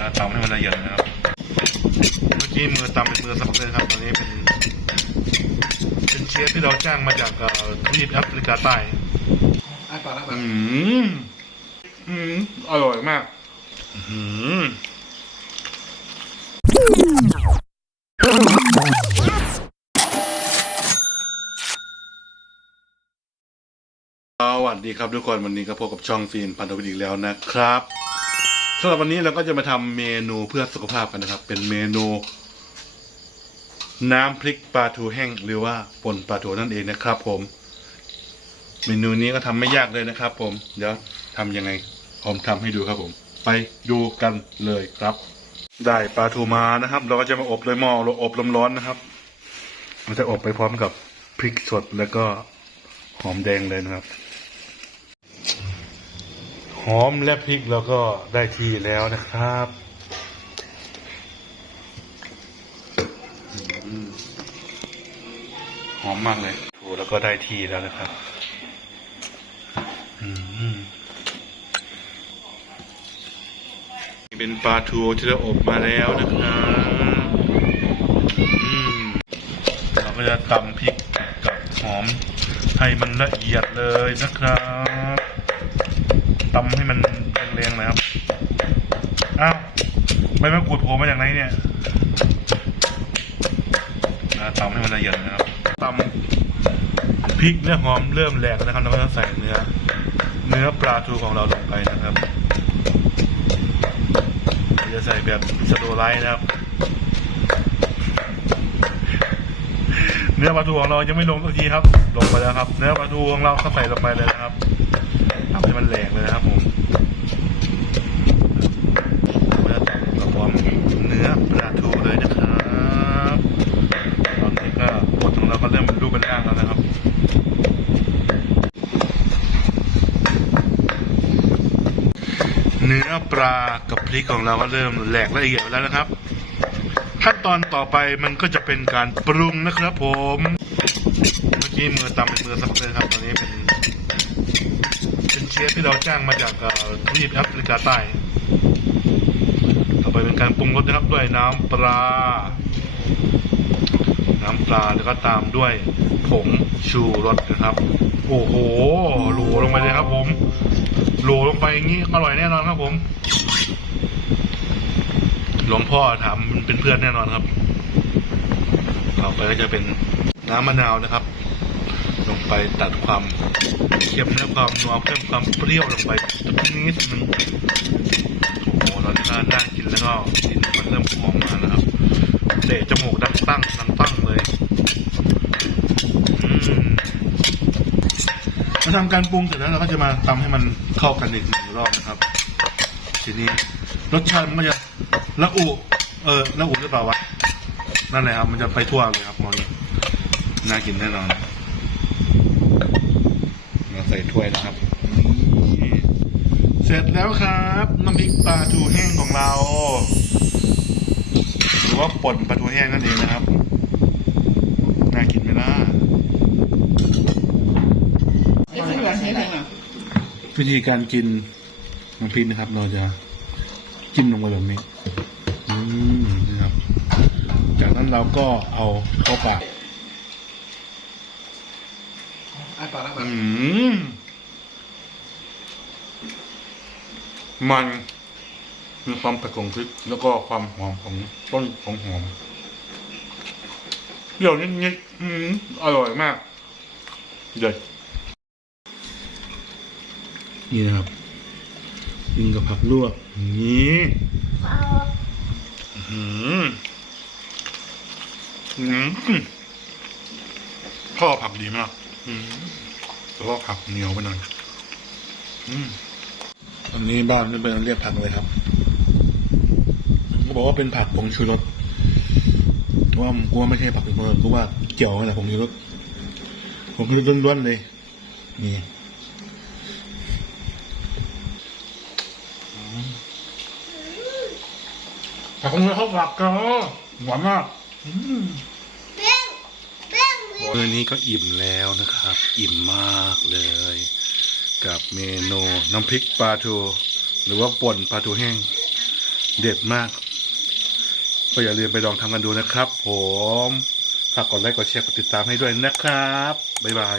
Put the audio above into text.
นะตำให้มันละเอียดนะครับ เมื่อกี้มือตำเป็นมือสมัครเลยครับตอนนี้เป็นเป็นเชฟที่เราจ้างมาจากทวีปแอฟริกาใต้อะก่อนนะก่อนอืมอืมอร่อยมากอืมสวัสดีครับทุกคนวันนี้ก็พบกับช่องฟิล์มพันธวิทย์อีกแล้วนะครับ สำหรับวันนี้เราก็จะมาทำเมนูเพื่อสุขภาพกันนะครับ เป็นเมนู น้ำพริกปลาทูแห้ง หรือว่าป่นปลาทูนั่นเองนะครับ ผม เมนูนี้ก็ทำไม่ยากเลยนะครับ ผม เดี๋ยวทำยังไงผมทำให้ดูครับผม ไปดูกันเลยครับ ได้ปลาทูมานะครับ เราก็จะมาอบเลยหม้อเราอบลมร้อนนะครับมันจะอบไปพร้อมกับพริกสดแล้วก็หอมแดงเลยนะครับ หอมและพริกเราก็ได้ที่แล้วนะครับอืมหอมมากเลยโอ้แล้วก็ได้ที่แล้วนะครับอืมนี่เป็นปลาทูที่เราอบมาแล้วนะครับอืมเราก็จะตำพริกกับหอมให้มันละเอียดเลยนะครับตำให้มันแรงๆนะครับ อ้าว ใบมะกรูดโผล่มาจากไหนเนี่ยอ่าตำให้มันละเอียดนะครับตำพริกเนื้อหอมเริ่มแหลกแล้วนะครับเราก็จะใส่เนื้อ เนื้อปลาทูของเราลงไปนะครับเราจะใส่แบบสโลไลท์นะครับ เนื้อปลาทูของเรายังไม่ลงสักทีครับ ลงไปแล้วครับ เนื้อปลาทูของเราก็ใส่ลงไปเลยนะครับทำให้มันแหลกเลยนะครับผมเมื่อแต่กระพร้อมเนื้อปลาทูเลยนะครับตอนนี้ก็บดของเราก็เริ่มเป็นรูปเป็นร่างแล้วนะครับ เนื้อปลากับพริกของเราก็เริ่มแหลกละเอียดแล้วนะครับ ขั้นตอนต่อไปมันก็จะเป็นการปรุงนะครับผม เมื่อกี้มือตำเป็นมือสมัครเลยครับตอนนี้เป็นเป็นเชฟที่เราจ้างมาจากเอ่อทวีปแอฟริกาใต้ ต่อไปเป็นการปรุงรสนะครับด้วยน้ำปลา น้ำปลาแล้วก็ตามด้วยผงชูรสนะครับ โอ้โหหลลงไปเลยครับผม โหลลงไปอย่างนี้อร่อยแน่นอนครับผม หลวงพ่อถามเป็นเพื่อนแน่นอนครับต่อไปก็จะเป็นน้ำมะนาวนะครับ ลงไปตัดความเค็มและความนัวเพิ่มความเปรี้ยวลงไปนิดนึงโอ้โหตอนนี้ก็น่ากินแล้วก็กลิ่นมันเริ่มหอมมาแล้วครับเตะจมูกดังตั้งดังตั้งเลย อืม มาทำการปรุงเสร็จแล้วเราก็จะมาตำให้มันเข้ากันอีกหนึ่งรอบนะครับ ทีนี้รสชาติมันก็จะละอุเออละอุหรือเปล่าวะนั่นแหละครับ มันจะไปทั่วเลยครับมอนน่ากินแน่นอนมาใส่ถ้วยนะครับนี่เสร็จแล้วครับน้ำพริกปลาทูแห้งของเรา หรือว่าป่นปลาทูแห้งนั่นเองนะครับน่ากินไหมล่ะ เอ๊ะไม่เหลือใช้เพลงอะ วิธีการกินน้ำพริกนะครับ เราจะจิ้มลงไปแบบนี้อืมนะครับ จากนั้นเราก็เอาเข้าปากอะก่อนนะก่อนอืมมันมีความเผ็ดของพริกแล้วก็ความหอมของต้นของหอมเปรี้ยวนิดๆอืมอร่อยมากเด็ด นี่นะครับกินกับผักลวกอย่างนี้อื้อหืมพ่อผักดีมากอืมแต่ว่าผักเหนียวไปหน่อยอืมอันนี้บ้านนี่เป็นเรียกผักเลยครับเขาบอกว่าเป็นผักผงชูรสว่าผมกลัวไม่ใช่ผักผงชูรสกูว่าเกี่ยวกับผงชูรสผงชูรสล้วนๆเลย นี่อืม ผักผงชูรสเขาผักก็หวานมากอืมมื้อนี้ก็อิ่มแล้วนะครับ อิ่มมากเลย กับเมนูน้ำพริกปลาทู หรือว่าป่นปลาทูแห้ง เด็ดมาก ก็อย่าลืมไปลองทำกันดูนะครับ ผมฝากกดไลค์กดแชร์กดติดตามให้ด้วยนะครับ บ๊ายบาย